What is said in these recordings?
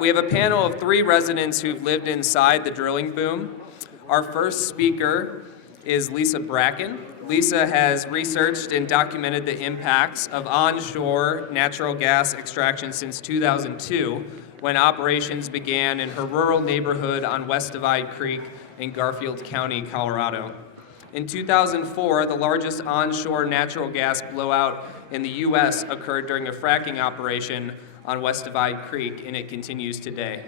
We have a panel of 3 residents who've lived inside the drilling boom. Our first speaker is Lisa Bracken. Lisa has researched and documented the impacts of onshore natural gas extraction since 2002, when operations began in her rural neighborhood on West Divide Creek in Garfield County, Colorado. In 2004, the largest onshore natural gas blowout in the U.S. occurred during a fracking operation on West Divide Creek, and it continues today,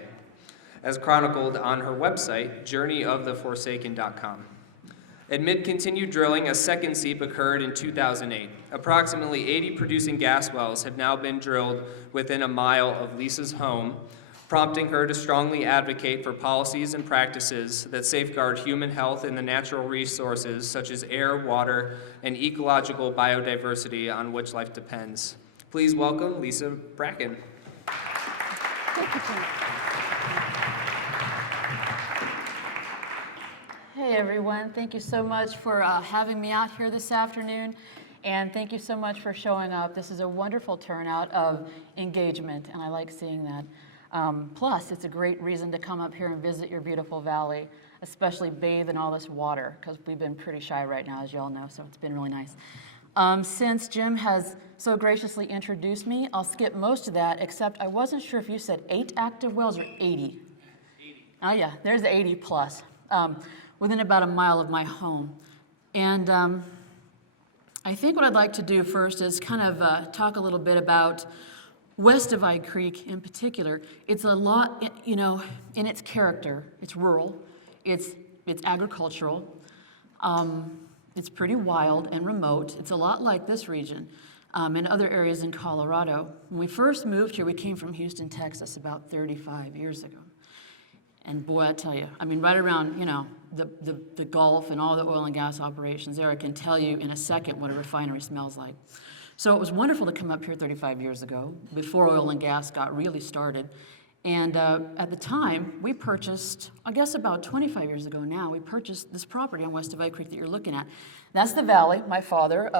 as chronicled on her website, journeyoftheforsaken.com. Amid continued drilling, a second seep occurred in 2008. Approximately 80 producing gas wells have now been drilled within a mile of Lisa's home, prompting her to strongly advocate for policies and practices that safeguard human health and the natural resources such as air, water, and ecological biodiversity on which life depends. Please welcome Lisa Bracken. Hey everyone, thank you so much for having me out here this afternoon, and thank you so much for showing up. This is a wonderful turnout of engagement, and I like seeing that. Plus, it's a great reason to come up here and visit your beautiful valley, especially bathe in all this water, because we've been pretty shy right now, as you all know, so it's been really nice. Since Jim has so graciously introduced me, I'll skip most of that, except I wasn't sure if you said 8 active wells or 80. 80. Oh yeah, there's the 80 plus, within about a mile of my home. And I think what I'd like to do first is kind of talk a little bit about West Divide Creek in particular. It's a lot, you know, in its character. It's rural, it's agricultural. It's pretty wild and remote. It's a lot like this region and other areas in Colorado. When we first moved here, we came from Houston, Texas about 35 years ago. And boy, I tell you, I mean, right around, you know, the Gulf and all the oil and gas operations there, I can tell you in a second what a refinery smells like. So it was wonderful to come up here 35 years ago, before oil and gas got really started. And at the time, we purchased, I guess about 25 years ago now, we purchased this property on West Divide Creek that you're looking at. That's the valley. My father,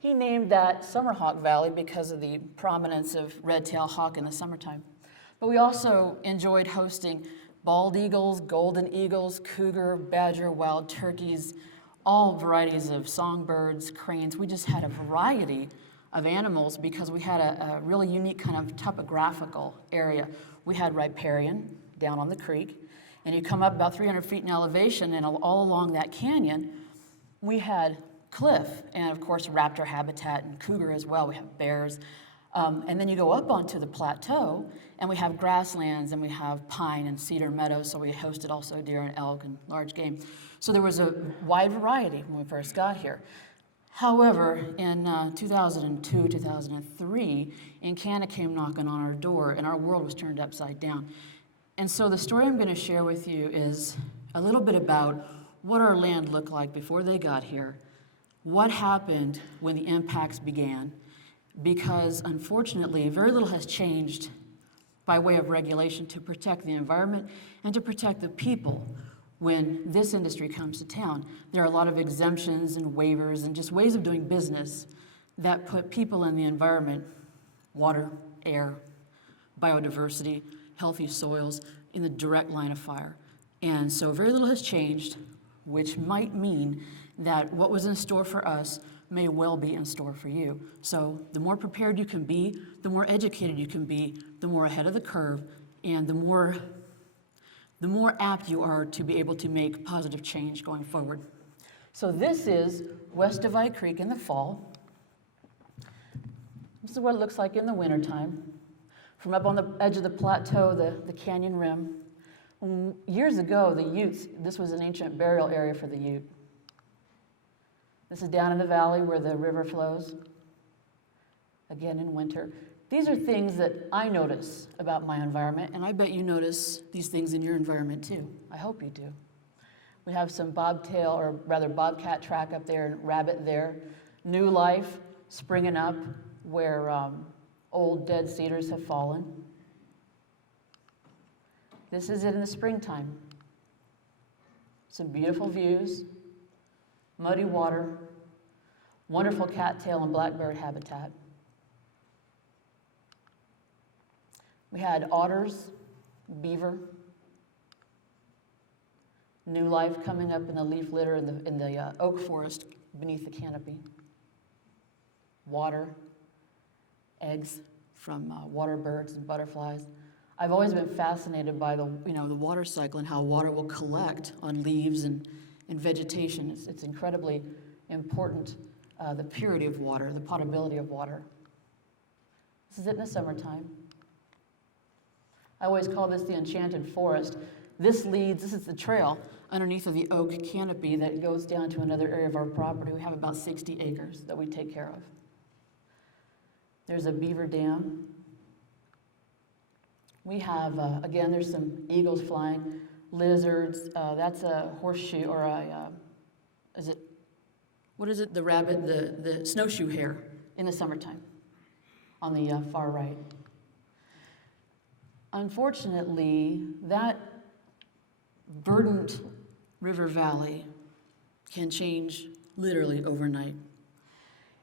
he named that Summerhawk Valley because of the prominence of red-tailed hawk in the summertime. But we also enjoyed hosting bald eagles, golden eagles, cougar, badger, wild turkeys, all varieties of songbirds, cranes. We just had a variety of animals because we had a really unique kind of topographical area. We had riparian down on the creek, and you come up about 300 feet in elevation, and all along that canyon, we had cliff, and of course raptor habitat and cougar as well. We have bears. And then you go up onto the plateau, and we have grasslands, and we have pine and cedar meadows, so we hosted also deer and elk and large game. So there was a wide variety when we first got here. However, in 2002, 2003, Encana came knocking on our door, and our world was turned upside down. And so the story I'm going to share with you is a little bit about what our land looked like before they got here, what happened when the impacts began, because unfortunately, very little has changed by way of regulation to protect the environment and to protect the people. When this industry comes to town, there are a lot of exemptions and waivers and just ways of doing business that put people in the environment, water, air, biodiversity, healthy soils, in the direct line of fire. And so very little has changed, which might mean that what was in store for us may well be in store for you. So the more prepared you can be, the more educated you can be, the more ahead of the curve, and the more apt you are to be able to make positive change going forward. So this is West Divide Creek in the fall. This is what it looks like in the wintertime. From up on the edge of the plateau, the canyon rim. Years ago, the Utes, this was an ancient burial area for the Ute. This is down in the valley where the river flows, again in winter. These are things that I notice about my environment, and I bet you notice these things in your environment too. I hope you do. We have some bobtail, or rather bobcat track up there, and rabbit there. New life springing up where old dead cedars have fallen. This is it in the springtime. Some beautiful views, muddy water, wonderful cattail and blackbird habitat. We had otters, beaver, new life coming up in the leaf litter in the oak forest beneath the canopy, water, eggs from water birds and butterflies. I've always been fascinated by the water cycle and how water will collect on leaves and vegetation. It's incredibly important, the purity of water, the potability of water. This is it in the summertime. I always call this the enchanted forest. This is the trail underneath of the oak canopy that goes down to another area of our property. We have about 60 acres that we take care of. There's a beaver dam. We have, again, there's some eagles flying, lizards. That's a horseshoe, or what is it? The rabbit, the snowshoe hare in the summertime on the far right. Unfortunately, that verdant river valley can change literally overnight.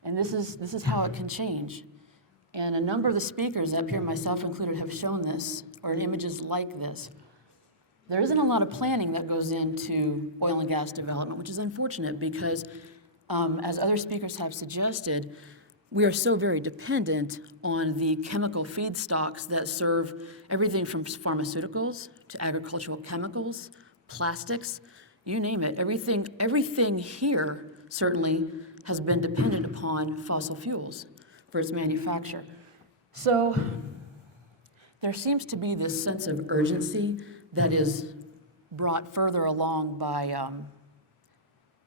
And this is how it can change. And a number of the speakers up here, myself included, have shown this, or images like this. There isn't a lot of planning that goes into oil and gas development, which is unfortunate because, as other speakers have suggested, we are so very dependent on the chemical feedstocks that serve everything from pharmaceuticals to agricultural chemicals, plastics, you name it. Everything here certainly has been dependent upon fossil fuels for its manufacture. So there seems to be this sense of urgency that is brought further along by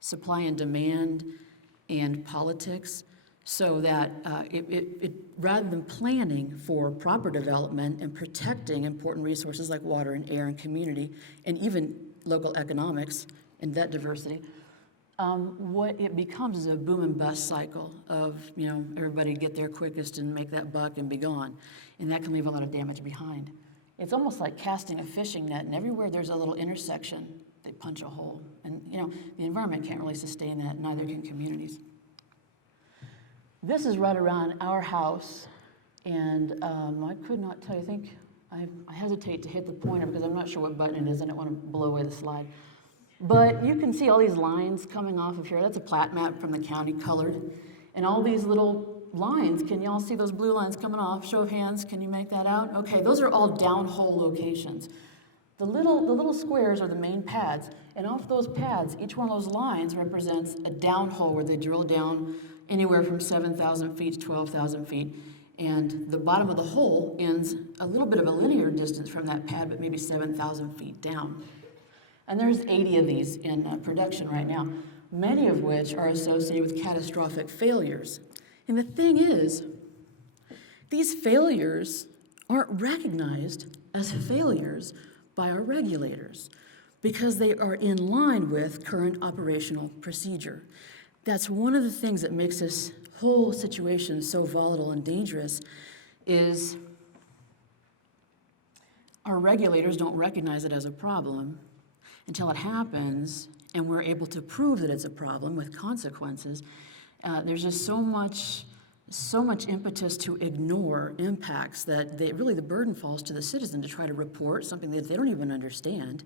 supply and demand and politics, so that rather than planning for proper development and protecting important resources like water and air and community and even local economics and that diversity, what it becomes is a boom and bust cycle of, everybody get there quickest and make that buck and be gone. And that can leave a lot of damage behind. It's almost like casting a fishing net, and everywhere there's a little intersection, they punch a hole. And, the environment can't really sustain that, neither can communities. This is right around our house, and I could not tell you. I think I hesitate to hit the pointer because I'm not sure what button it is. I don't want to blow away the slide. But you can see all these lines coming off of here. That's a plat map from the county, colored. And all these little lines, can you all see those blue lines coming off? Show of hands, can you make that out? Okay, those are all downhole locations. The little squares are the main pads, and off those pads, each one of those lines represents a downhole where they drill down anywhere from 7,000 feet to 12,000 feet. And the bottom of the hole ends a little bit of a linear distance from that pad, but maybe 7,000 feet down. And there's 80 of these in production right now, many of which are associated with catastrophic failures. And the thing is, these failures aren't recognized as failures by our regulators because they are in line with current operational procedure. That's one of the things that makes this whole situation so volatile and dangerous is our regulators don't recognize it as a problem until it happens and we're able to prove that it's a problem with consequences. There's just so much impetus to ignore impacts that the burden falls to the citizen to try to report something that they don't even understand.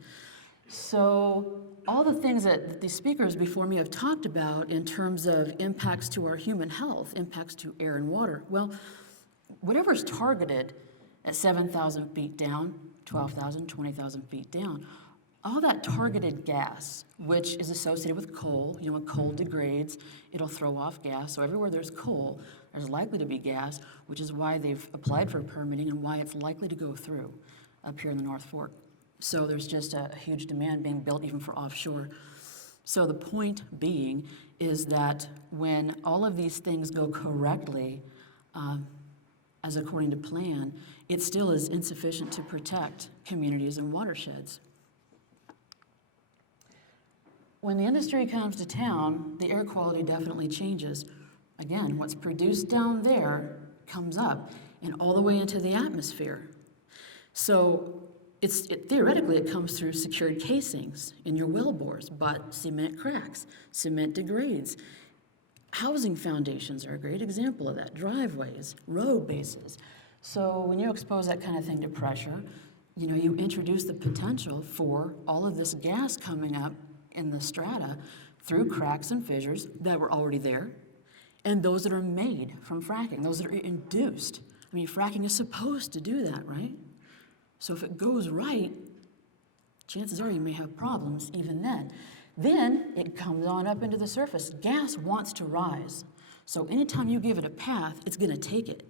So all the things that the speakers before me have talked about in terms of impacts to our human health, impacts to air and water, well, whatever's targeted at 7,000 feet down, 12,000, 20,000 feet down, all that targeted gas, which is associated with coal, when coal degrades, it'll throw off gas. So everywhere there's coal, there's likely to be gas, which is why they've applied for permitting and why it's likely to go through up here in the North Fork. So there's just a huge demand being built even for offshore. So the point being is that when all of these things go correctly, as according to plan, it still is insufficient to protect communities and watersheds. When the industry comes to town, the air quality definitely changes. Again, what's produced down there comes up and all the way into the atmosphere. So theoretically, it comes through secured casings in your well bores, but cement cracks, cement degrades. Housing foundations are a great example of that, driveways, road bases. So when you expose that kind of thing to pressure, you introduce the potential for all of this gas coming up in the strata through cracks and fissures that were already there, and those that are made from fracking, those that are induced. I mean, fracking is supposed to do that, right? So if it goes right, chances are you may have problems even then. Then it comes on up into the surface. Gas wants to rise. So anytime you give it a path, it's going to take it.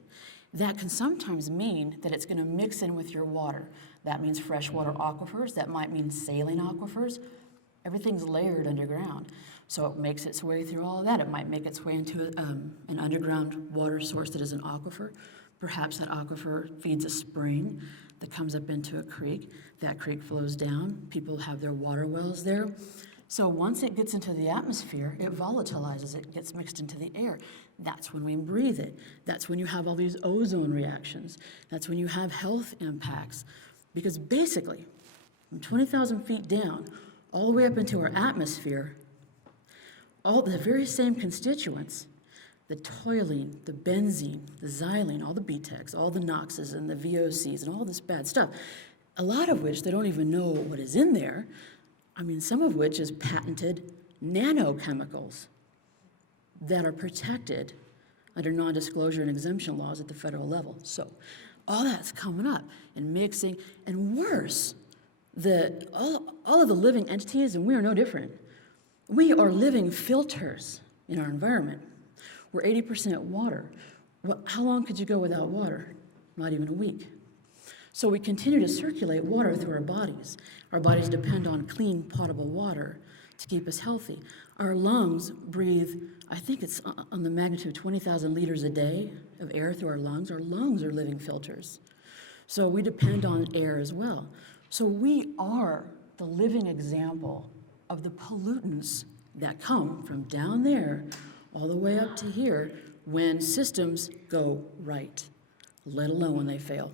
That can sometimes mean that it's going to mix in with your water. That means freshwater aquifers. That might mean saline aquifers. Everything's layered underground. So it makes its way through all of that. It might make its way into an underground water source that is an aquifer. Perhaps that aquifer feeds a spring that comes up into a creek. That creek flows down. People have their water wells there. So once it gets into the atmosphere, it volatilizes, it gets mixed into the air. That's when we breathe it. That's when you have all these ozone reactions. That's when you have health impacts. Because basically, from 20,000 feet down, all the way up into our atmosphere, all the very same constituents, the toluene, the benzene, the xylene, all the BTECs, all the NOxes and the VOCs and all this bad stuff, a lot of which they don't even know what is in there. I mean, some of which is patented nanochemicals that are protected under non-disclosure and exemption laws at the federal level. So all that's coming up and mixing, and worse, all of the living entities, and we are no different. We are living filters in our environment. We're 80% water. How long could you go without water? Not even a week. So we continue to circulate water through our bodies. Our bodies depend on clean, potable water to keep us healthy. Our lungs breathe, I think it's on the magnitude of 20,000 liters a day of air through our lungs. Our lungs are living filters. So we depend on air as well. So we are the living example of the pollutants that come from down there all the way up to here when systems go right, let alone when they fail.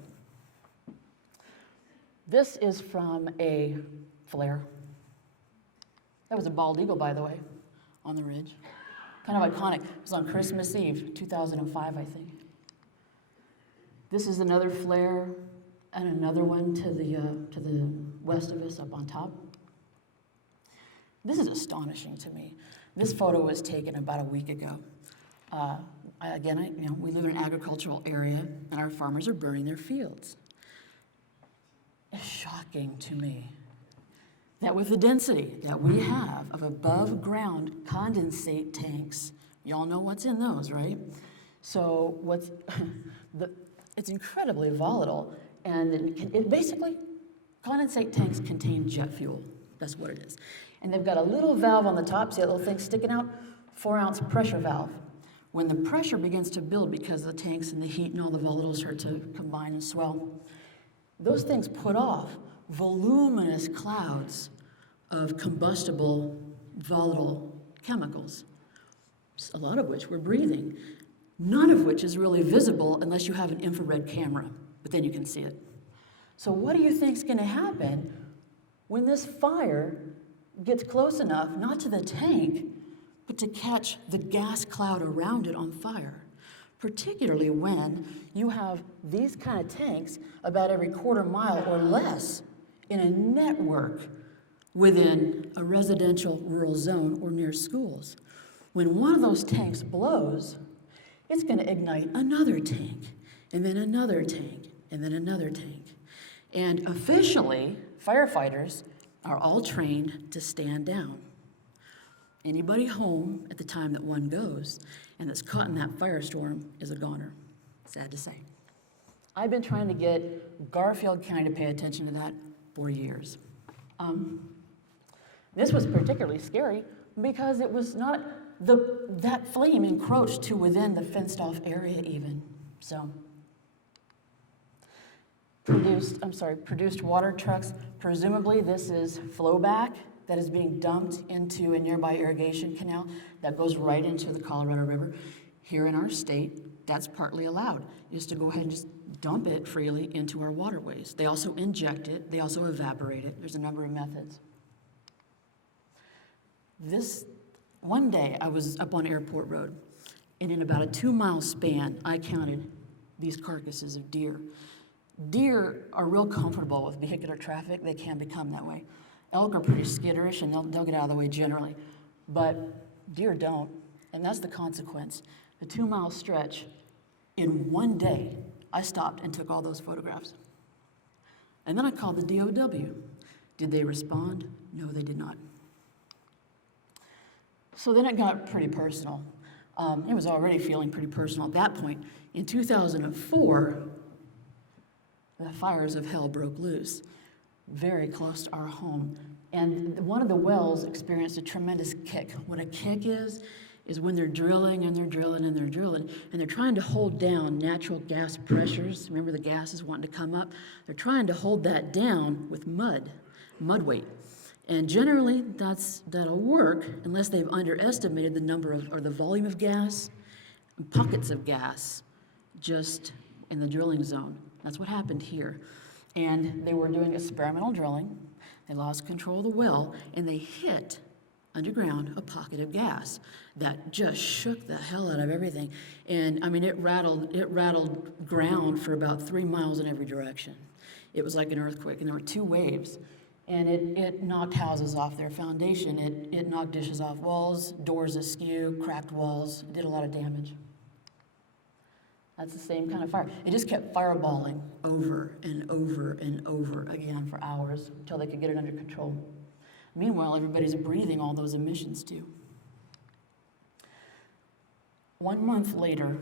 This is from a flare. That was a bald eagle, by the way, on the ridge. Kind of iconic. It was on Christmas Eve, 2005, I think. This is another flare and another one to the west of us up on top. This is astonishing to me. This photo was taken about a week ago. We live in an agricultural area, and our farmers are burning their fields. It's shocking to me that with the density that we have of above ground condensate tanks, y'all know what's in those, right? So it's incredibly volatile, and it basically, condensate tanks contain jet fuel. That's what it is. And they've got a little valve on the top, see that little thing sticking out? 4-ounce pressure valve. When the pressure begins to build because the tanks and the heat and all the volatiles start to combine and swell, those things put off voluminous clouds of combustible, volatile chemicals, a lot of which we're breathing, none of which is really visible unless you have an infrared camera, but then you can see it. So what do you think is going to happen when this fire gets close enough, not to the tank, but to catch the gas cloud around it on fire? Particularly when you have these kind of tanks about every quarter mile or less in a network within a residential rural zone or near schools. When one of those tanks blows, it's going to ignite another tank, and then another tank, and then another tank. And officially, firefighters are all trained to stand down. Anybody home at the time that one goes and that's caught in that firestorm is a goner. Sad to say. I've been trying to get Garfield County to pay attention to that for years. This was particularly scary because it was not that flame encroached to within the fenced-off area even. So, produced water trucks. Presumably this is flowback that is being dumped into a nearby irrigation canal that goes right into the Colorado River. Here in our state, that's partly allowed, is to go ahead and just dump it freely into our waterways. They also inject it, they also evaporate it. There's a number of methods. One day I was up on Airport Road, and in about a 2-mile span, I counted these carcasses of deer. Deer are real comfortable with vehicular traffic. They can become that way. Elk are pretty skitterish and they'll get out of the way generally. But deer don't, and that's the consequence. The 2-mile stretch, in one day, I stopped and took all those photographs. And then I called the DOW. Did they respond? No, they did not. So then it got pretty personal. It was already feeling pretty personal at that point. In 2004, the fires of hell broke loose, very close to our home. And one of the wells experienced a tremendous kick. What a kick is when they're drilling and they're drilling and they're drilling, and they're trying to hold down natural gas pressures. Remember the gas is wanting to come up? They're trying to hold that down with mud weight. And generally, that'll work unless they've underestimated the number of, or the volume of gas, pockets of gas, just in the drilling zone. That's what happened here. And they were doing experimental drilling. They lost control of the well, and they hit underground a pocket of gas that just shook the hell out of everything. And I mean, it rattled ground for about 3 miles in every direction. It was like an earthquake, and there were 2 waves. And it knocked houses off their foundation. It knocked dishes off walls, doors askew, cracked walls. It did a lot of damage. That's the same kind of fire. It just kept fireballing over and over and over again for hours until they could get it under control. Meanwhile, everybody's breathing all those emissions too. 1 month later,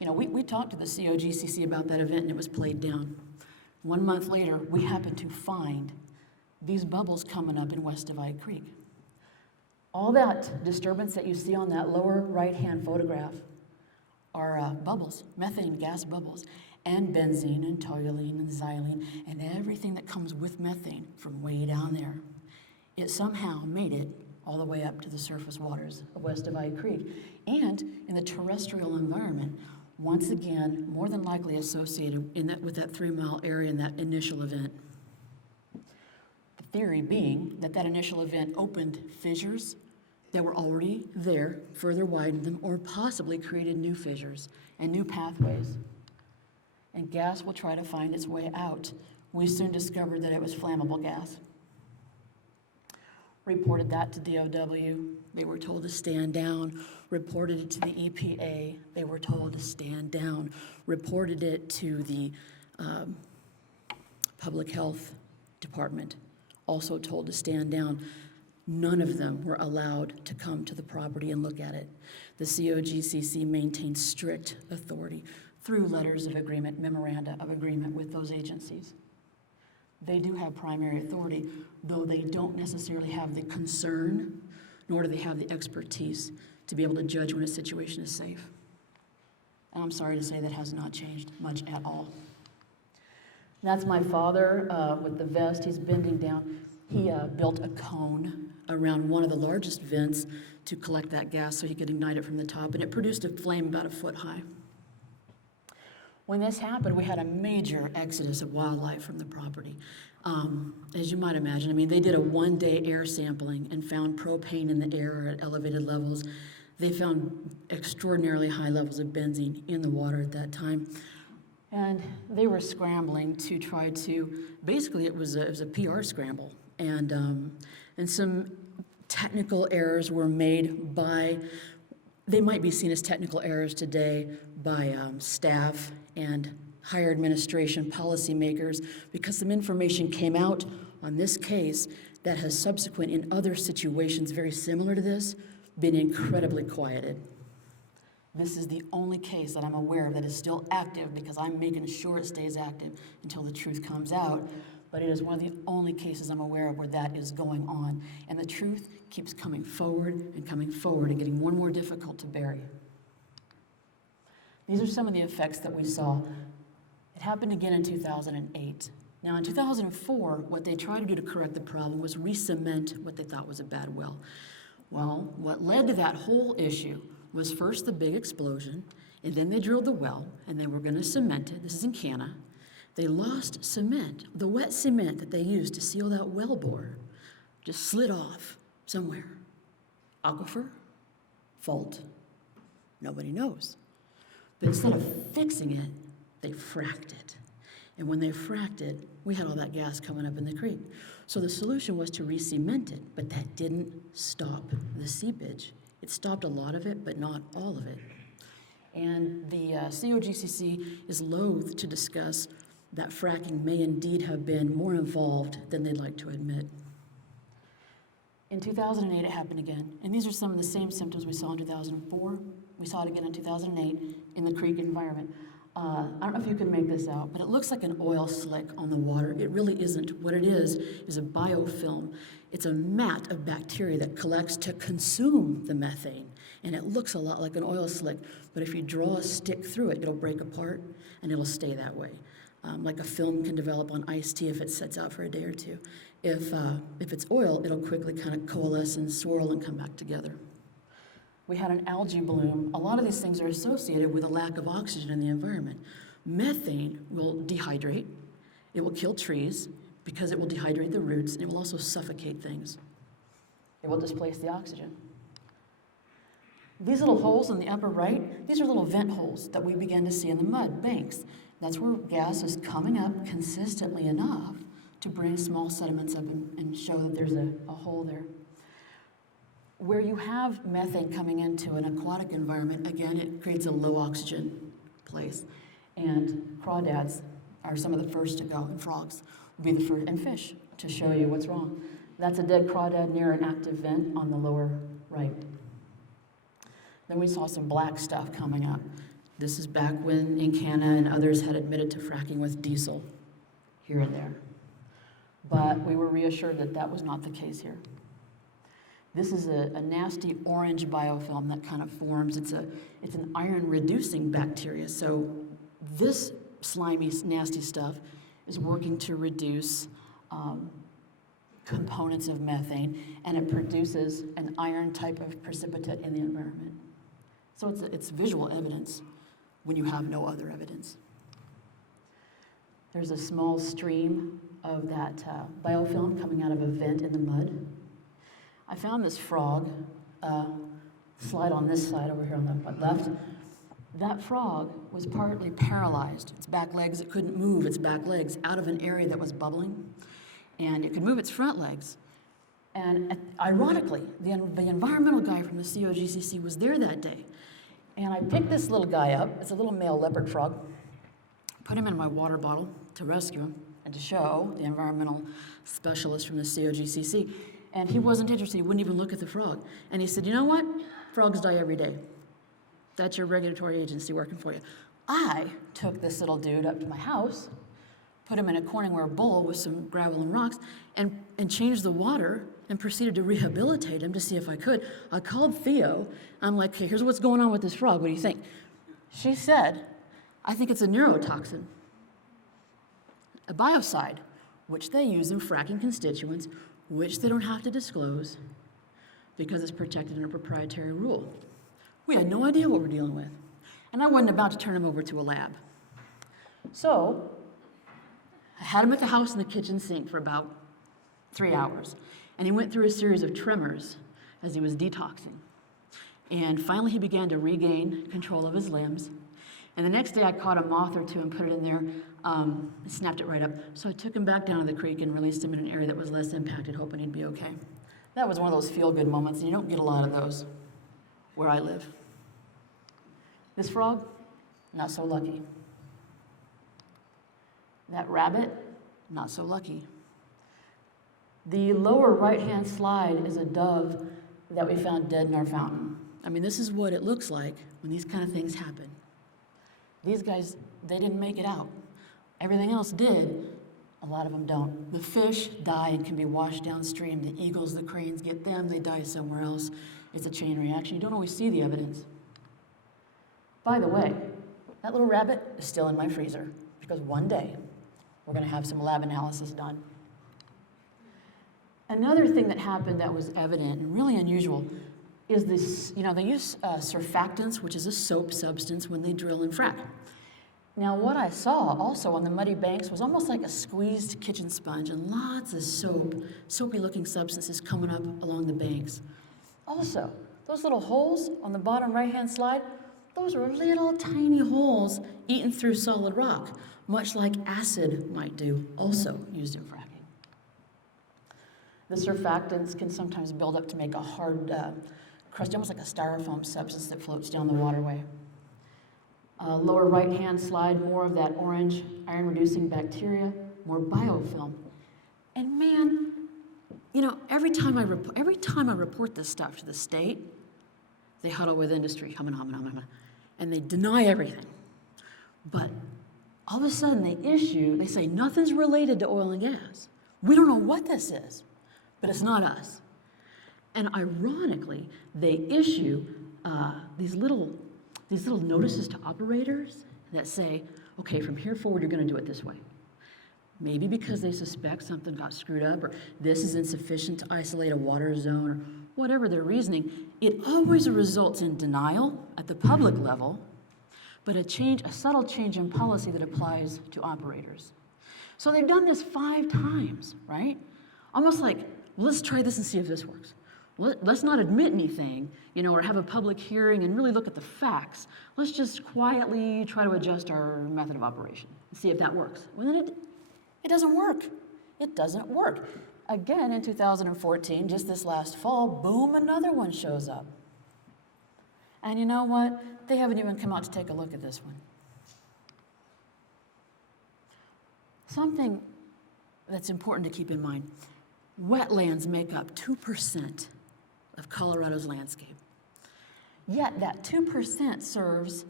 we talked to the COGCC about that event and it was played down. 1 month later, we happened to find these bubbles coming up in West Divide Creek. All that disturbance that you see on that lower right-hand photograph are bubbles, methane gas bubbles, and benzene and toluene and xylene and everything that comes with methane from way down there. It somehow made it all the way up to the surface waters of West Divide Creek. And in the terrestrial environment, once again, more than likely associated with that 3-mile area in that initial event. The theory being that initial event opened fissures that were already there, further widened them, or possibly created new fissures and new pathways. And gas will try to find its way out. We soon discovered that it was flammable gas. Reported that to DOW. They were told to stand down. Reported it to the EPA. They were told to stand down. Reported it to the Public Health Department. Also told to stand down. None of them were allowed to come to the property and look at it. The COGCC maintains strict authority through letters of agreement, memoranda of agreement with those agencies. They do have primary authority, though they don't necessarily have the concern, nor do they have the expertise to be able to judge when a situation is safe. And I'm sorry to say that has not changed much at all. That's my father with the vest. He's bending down. He built a cone around one of the largest vents to collect that gas so he could ignite it from the top, and it produced a flame about 1 foot high. When this happened, we had a major exodus of wildlife from the property. As you might imagine, they did a 1-day air sampling and found propane in the air at elevated levels. They found extraordinarily high levels of benzene in the water at that time. And they were scrambling to try to, basically it was a PR scramble. And some technical errors were made by, they might be seen as technical errors today by staff and higher administration policymakers, because some information came out on this case that has subsequent in other situations very similar to this been incredibly quieted. This is the only case that I'm aware of that is still active, because I'm making sure it stays active until the truth comes out. But it is one of the only cases I'm aware of where that is going on. And the truth keeps coming forward and getting more and more difficult to bury. These are some of the effects that we saw. It happened again in 2008. Now in 2004, what they tried to do to correct the problem was re-cement what they thought was a bad well. Well, what led to that whole issue was first the big explosion, and then they drilled the well, and they were going to cement it. This is in Canna. They lost cement. The wet cement that they used to seal that well bore just slid off somewhere. Aquifer? Fault? Nobody knows. But instead of fixing it, they fracked it. And when they fracked it, we had all that gas coming up in the creek. So the solution was to re-cement it, but that didn't stop the seepage. It stopped a lot of it, but not all of it. And the COGCC is loath to discuss that fracking may indeed have been more involved than they'd like to admit. In 2008, it happened again, and these are some of the same symptoms we saw in 2004. We saw it again in 2008 in the creek environment. I don't know if you can make this out, but it looks like an oil slick on the water. It really isn't. What it is a biofilm. It's a mat of bacteria that collects to consume the methane, and it looks a lot like an oil slick, but if you draw a stick through it, it'll break apart, and it'll stay that way. Like a film can develop on iced tea if it sets out for a day or two. If it's oil, it'll quickly kind of coalesce and swirl and come back together. We had an algae bloom. A lot of these things are associated with a lack of oxygen in the environment. Methane will dehydrate. It will kill trees because it will dehydrate the roots, and it will also suffocate things. It will displace the oxygen. These little holes in the upper right, these are little vent holes that we began to see in the mud banks. That's where gas is coming up consistently enough to bring small sediments up and show that there's a hole there. Where you have methane coming into an aquatic environment, again, it creates a low oxygen place. And crawdads are some of the first to go, and frogs will be the first, and fish, to show you what's wrong. That's a dead crawdad near an active vent on the lower right. Then we saw some black stuff coming up. This is back when Encana and others had admitted to fracking with diesel here and there. But we were reassured that that was not the case here. This is a nasty orange biofilm that kind of forms. It's an iron-reducing bacteria. So this slimy, nasty stuff is working to reduce components of methane, and it produces an iron type of precipitate in the environment. So it's visual evidence when you have no other evidence. There's a small stream of that biofilm coming out of a vent in the mud. I found this frog, slide on this side over here on the left. That frog was partly paralyzed. Its back legs, it couldn't move its back legs out of an area that was bubbling, and it could move its front legs. And ironically, the environmental guy from the COGCC was there that day. And I picked this little guy up. It's a little male leopard frog. Put him in my water bottle to rescue him and to show the environmental specialist from the COGCC. And he wasn't interested. He wouldn't even look at the frog. And he said, you know what? Frogs die every day. That's your regulatory agency working for you. I took this little dude up to my house, put him in a Corningware bowl with some gravel and rocks, and changed the water and proceeded to rehabilitate him to see if I could. I called Theo. I'm like, okay, here's what's going on with this frog. What do you think? She said, I think it's a neurotoxin, a biocide, which they use in fracking constituents, which they don't have to disclose because it's protected in a proprietary rule. We had no idea what we're dealing with. And I wasn't about to turn him over to a lab. So I had him at the house in the kitchen sink for about 3 hours. And he went through a series of tremors as he was detoxing. And finally he began to regain control of his limbs. And the next day I caught a moth or two and put it in there, and snapped it right up. So I took him back down to the creek and released him in an area that was less impacted, hoping he'd be okay. That was one of those feel-good moments, and you don't get a lot of those where I live. This frog, not so lucky. That rabbit, not so lucky. The lower right-hand slide is a dove that we found dead in our fountain. I mean, this is what it looks like when these kind of things happen. These guys, they didn't make it out. Everything else did. A lot of them don't. The fish die and can be washed downstream. The eagles, the cranes get them, they die somewhere else. It's a chain reaction. You don't always see the evidence. By the way, that little rabbit is still in my freezer because one day we're going to have some lab analysis done. Another thing that happened that was evident and really unusual is this, they use surfactants, which is a soap substance when they drill and frack. Now, what I saw also on the muddy banks was almost like a squeezed kitchen sponge and lots of soapy-looking substances coming up along the banks. Also, those little holes on the bottom right-hand slide, those are little tiny holes eaten through solid rock. much like acid might do, also used in fracking. The surfactants can sometimes build up to make a hard, crust, almost like a styrofoam substance that floats down the waterway. Lower right-hand slide, more of that orange iron-reducing bacteria, more biofilm. And man, you know, every time I report this stuff to the state, they huddle with industry, and they deny everything. But all of a sudden they say nothing's related to oil and gas. We don't know what this is, but it's not us. And ironically, they issue these little notices to operators that say, okay, from here forward, you're going to do it this way. Maybe because they suspect something got screwed up, or this is insufficient to isolate a water zone, or whatever their reasoning, it always results in denial at the public level, but a subtle change in policy that applies to operators. So they've done this 5 times, right? Almost like, let's try this and see if this works. Let's not admit anything, you know, or have a public hearing and really look at the facts. Let's just quietly try to adjust our method of operation and see if that works. Well, then it doesn't work. It doesn't work. Again, in 2014, just this last fall, boom, another one shows up. And you know what? They haven't even come out to take a look at this one. Something that's important to keep in mind. Wetlands make up 2% of Colorado's landscape. Yet that 2% serves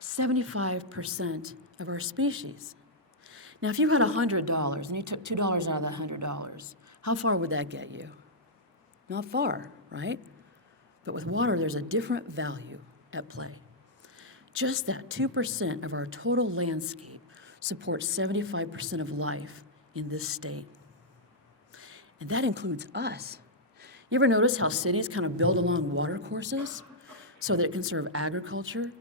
75% of our species. Now, if you had $100 and you took $2 out of that $100, how far would that get you? Not far, right? But with water, there's a different value at play. Just that 2% of our total landscape supports 75% of life in this state. And that includes us. You ever notice how cities kind of build along water courses so that it can serve agriculture?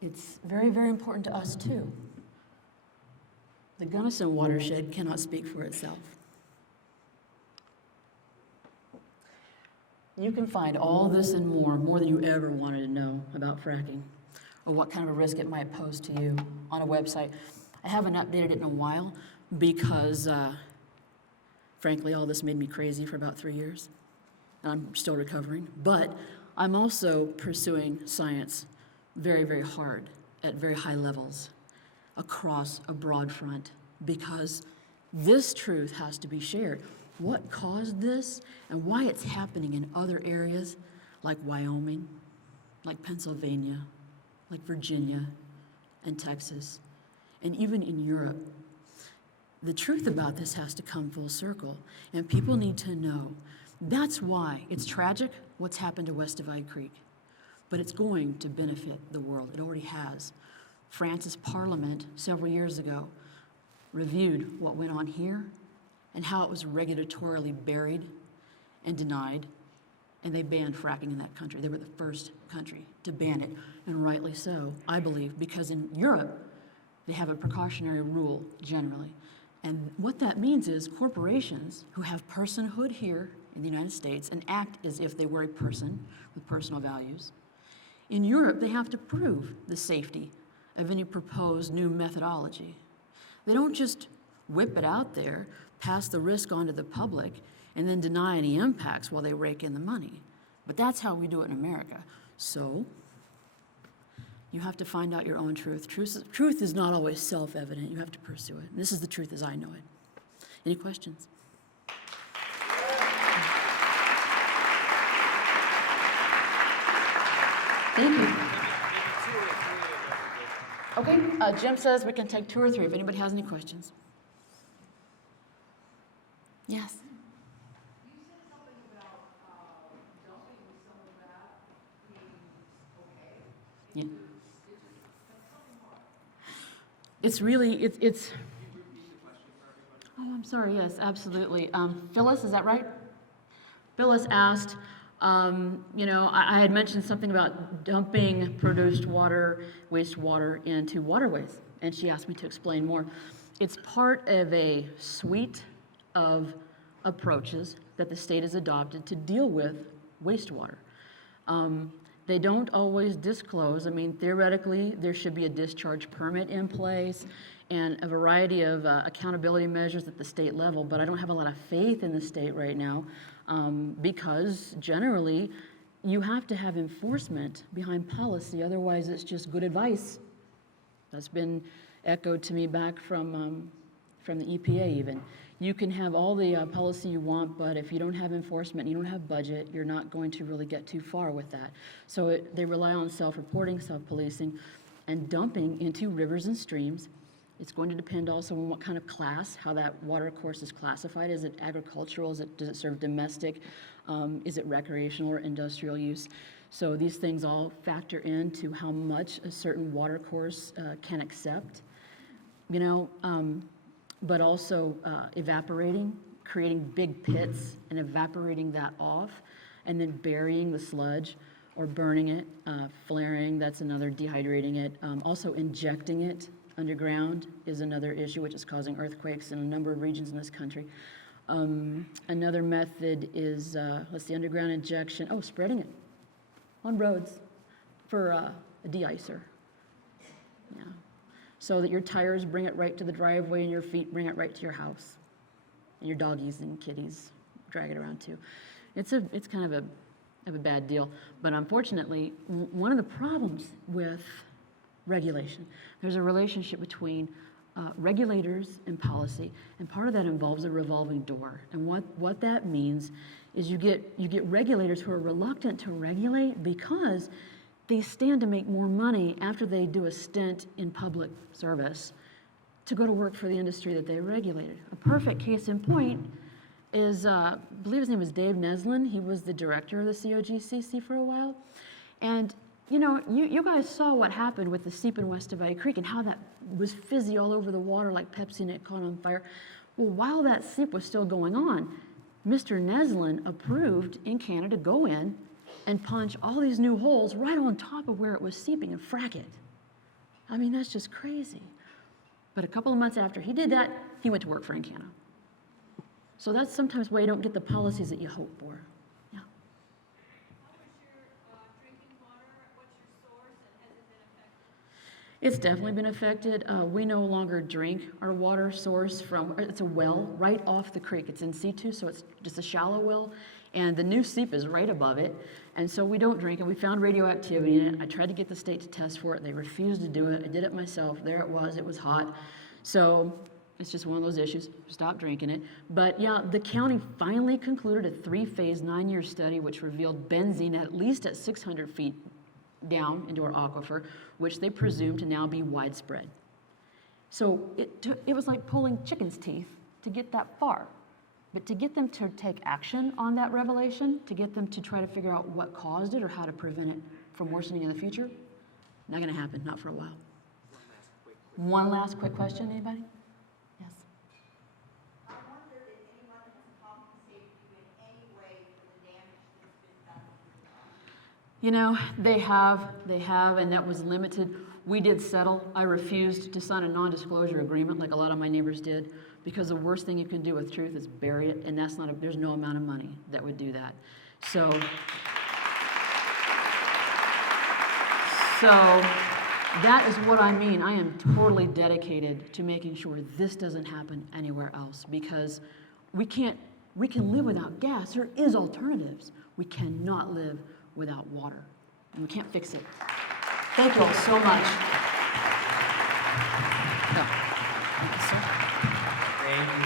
It's very, very important to us too. The Gunnison watershed cannot speak for itself. You can find all this and more than you ever wanted to know about fracking or what kind of a risk it might pose to you on a website. I haven't updated it in a while because frankly, all this made me crazy for about 3 years. And I'm still recovering. But I'm also pursuing science very, very hard at very high levels across a broad front because this truth has to be shared. What caused this and why it's happening in other areas like Wyoming, like Pennsylvania, like Virginia and Texas, and even in Europe. The truth about this has to come full circle, and people need to know. That's why it's tragic what's happened to West Divide Creek, but it's going to benefit the world. It already has. France's parliament several years ago reviewed what went on here and how it was regulatorily buried and denied, and they banned fracking in that country. They were the first country to ban it, and rightly so, I believe, because in Europe, they have a precautionary rule generally. And what that means is corporations who have personhood here in the United States and act as if they were a person with personal values, in Europe, they have to prove the safety of any proposed new methodology. They don't just whip it out there, pass the risk on to the public, and then deny any impacts while they rake in the money. But that's how we do it in America. So you have to find out your own truth. Truth is not always self-evident. You have to pursue it. And this is the truth as I know it. Any questions? Thank you. Okay, Jim says we can take 2 or 3 if anybody has any questions. Yes. You said something about dumping some of that being okay. Yeah. It's really, it's. Oh, I'm sorry, yes, absolutely. Phyllis, is that right? Phyllis asked, you know, I had mentioned something about dumping produced water, wastewater into waterways, and she asked me to explain more. It's part of a suite of approaches that the state has adopted to deal with wastewater. They don't always disclose. I mean, theoretically, there should be a discharge permit in place and a variety of accountability measures at the state level, but I don't have a lot of faith in the state right now because generally you have to have enforcement behind policy, otherwise it's just good advice. That's been echoed to me back from the EPA even. You can have all the policy you want, but if you don't have enforcement, you don't have budget, you're not going to really get too far with that. So they rely on self-reporting, self-policing, and dumping into rivers and streams. It's going to depend also on what kind of class, how that water course is classified. Is it agricultural? Does it serve domestic? Is it recreational or industrial use? So these things all factor into how much a certain water course can accept. You know, but also evaporating, creating big pits and evaporating that off, and then burying the sludge or burning it, flaring, that's another, dehydrating it. Also injecting it underground is another issue, which is causing earthquakes in a number of regions in this country. Another method is, underground injection, spreading it on roads for a de-icer. Yeah. So that your tires bring it right to the driveway and your feet bring it right to your house. And your doggies and kitties drag it around too. It's kind of a bad deal. But unfortunately, one of the problems with regulation, there's a relationship between regulators and policy, and part of that involves a revolving door. And what that means is you get regulators who are reluctant to regulate because they stand to make more money after they do a stint in public service to go to work for the industry that they regulated. A perfect case in point is, I believe his name is Dave Neslin. He was the director of the COGCC for a while. And you know, you guys saw what happened with the seep in West Divide Creek and how that was fizzy all over the water like Pepsi and it caught on fire. Well, while that seep was still going on, Mr. Neslin approved in Canada to go in and punch all these new holes right on top of where it was seeping and frack it. I mean, that's just crazy. But a couple of months after he did that, he went to work for Encana. So that's sometimes why you don't get the policies that you hope for. Yeah. How is your drinking water? What's your source, and has it been affected? It's definitely been affected. We no longer drink our water source from, it's a well right off the creek. It's in situ, so it's just a shallow well, and the new seep is right above it, and so we don't drink it. We found radioactivity in it. I tried to get the state to test for it. They refused to do it. I did it myself. There it was hot. So it's just one of those issues. Stop drinking it. But yeah, the county finally concluded a 3-phase, 9-year study which revealed benzene at least at 600 feet down into our aquifer, which they presume to now be widespread. So it was like pulling chicken's teeth to get that far. But to get them to take action on that revelation, to get them to try to figure out what caused it or how to prevent it from worsening in the future, not gonna happen, not for a while. One last quick question, anybody? Yes. I wonder if anyone has compensated you in any way for the damage that's been done. You know, they have, and that was limited. We did settle. I refused to sign a non-disclosure agreement like a lot of my neighbors did, because the worst thing you can do with truth is bury it, and there's no amount of money that would do that. So that is what I mean. I am totally dedicated to making sure this doesn't happen anywhere else, because we can live without gas. There is alternatives. We cannot live without water, and we can't fix it. Thank you all so much. Thank you.